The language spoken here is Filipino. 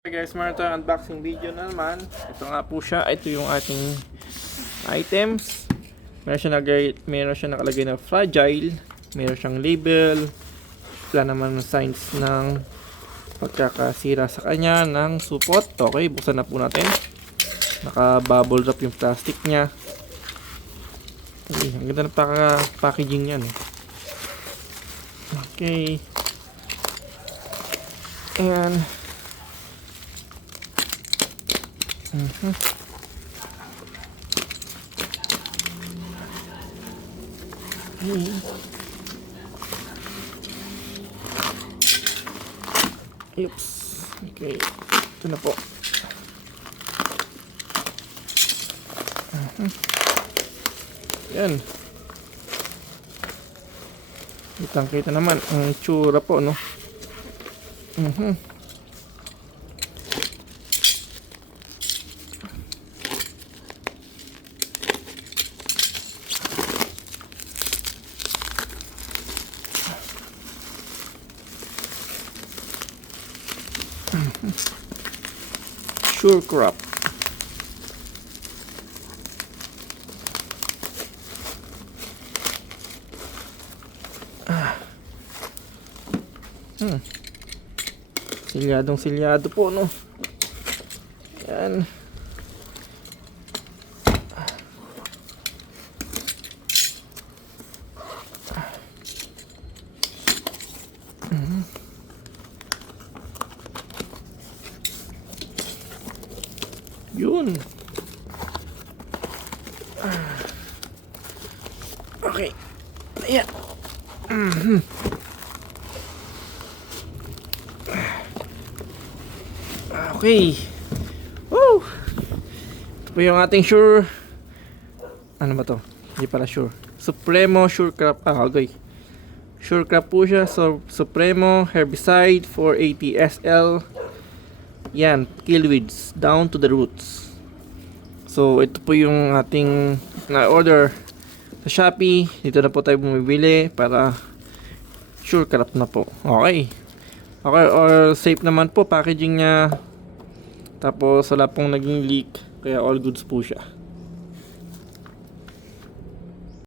Hey guys, meron tayong unboxing video na naman. Ito nga po siya. Ito yung ating items. Meron siya nakalagay na fragile. Meron siyang label. Wala naman signs ng pagkakasira sa kanya ng supot. Okay, buksan na po natin. Naka-bubble wrap yung plastic niya. Okay, ang ganda ng packaging yan. Okay. And Oops. Okay. Ito na po. Yan. Kitang-kita naman ang itsura po, no? Surecrop. Silyado po, no? Yan. Yun. Okay. Ayan. Okay. Woo! Ito po yung ating Sure. Ano ba to? Hindi pala Sure. Supremo Surecrop. Okay. Surecrop po siya. So, Supremo Herbicide 480 SL. Yan. Kill weeds. Down to the roots. So, ito po yung ating na-order sa Shopee. Dito na po tayo bumibili para Surecrop na po. Okay. Okay, or safe naman po packaging niya. Tapos wala pong naging leak, kaya all goods po siya.